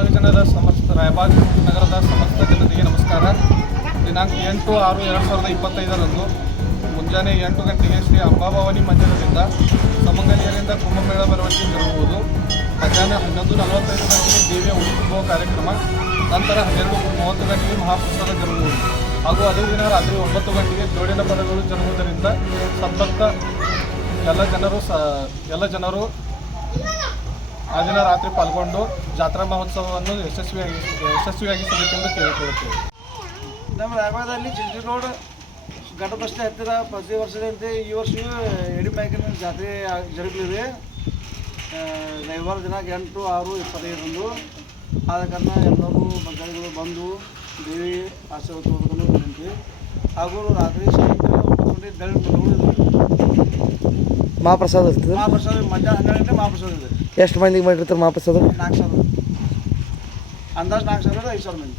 ರಾಯಬಾಗ್ ನಗರದ ಸಮಸ್ತ ಜನತೆಗೆ ನಮಸ್ಕಾರ. ದಿನಾಂಕ 8/6/2025 ಮುಂಜಾನೆ 8 ಗಂಟೆಗೆ ಶ್ರೀ ಅಂಬಾಭವಾನಿ ಮಂದಿರದಿಂದ ಸಮಂಗಲಿಯರಿಂದ ಕುಂಭಮೇಳ ಮೆರವಣಿಗೆ ಜರುಗುವುದು. ಮಧ್ಯಾಹ್ನ 11:45 ಗಂಟೆಗೆ ದೇವಿಯ ಉಡುಪುವ ಕಾರ್ಯಕ್ರಮ, ನಂತರ 12:30 ಗಂಟೆಗೆ ಮಹಾಪ್ರಸಾದ ಜರುಗುವುದು ಹಾಗೂ ಅದೇ ದಿನ ರಾತ್ರಿ 9 ಗಂಟೆಗೆ ಜೋಡಿನ ಪದಗಳು ಜರುಗುವುದರಿಂದ ಸಂಪರ್ಕ ಎಲ್ಲ ಜನರು ಆ ದಿನ ರಾತ್ರಿ ಪಾಲ್ಗೊಂಡು ಜಾತ್ರಾ ಮಹೋತ್ಸವವನ್ನು ಯಶಸ್ವಿಯಾಗಿಸಬೇಕೆಂದು ಕೇಳಿಕೊಳ್ಳುತ್ತೇವೆ. ನಮ್ಮ ರಾಯಬಾಗದಲ್ಲಿ ಚಿಂಚಿ ರೋಡ್ ಘಟಬಸ್ತೆ ಹತ್ತಿರ ಪ್ರತಿ ವರ್ಷದಂತೆ ಈ ವರ್ಷವೂ ಎಡಿ ಮೈಕಿನ ಜಾತ್ರೆ ಜರುಗಲಿದೆ. ರವಿವಾರ ದಿನಾಂಕ 8/6/25 ಆದ ಕಾರಣ ಎಲ್ಲರೂ ಭಕ್ತಾದಿಗಳು ಬಂದು ದೇವಿ ಆಶೀರ್ವಾದ ತಗೋಬೇಕನ್ನು ವಿನಂತಿ. ಹಾಗೂ ರಾತ್ರಿ ಸಾಯಂಕಾಲ 9 ಗಂಟೆ ಮಹಾಪ್ರಸಾದ ಇರ್ತದೆ. ಮಹಾಪ್ರಸಾದ ಮಧ್ಯಾಹ್ನ 12 ಗಂಟೆ ಮಹಾಪ್ರಸಾದ ಇದೆ. ಎಷ್ಟು ಮಂದಿಗೆ ಮಾಡಿರ್ತಾರೆ ಮಹಾಪ್ರಸಾದ? 4,000 ಅಂದಾಜು 4,000 5,000 ಮಂದಿ.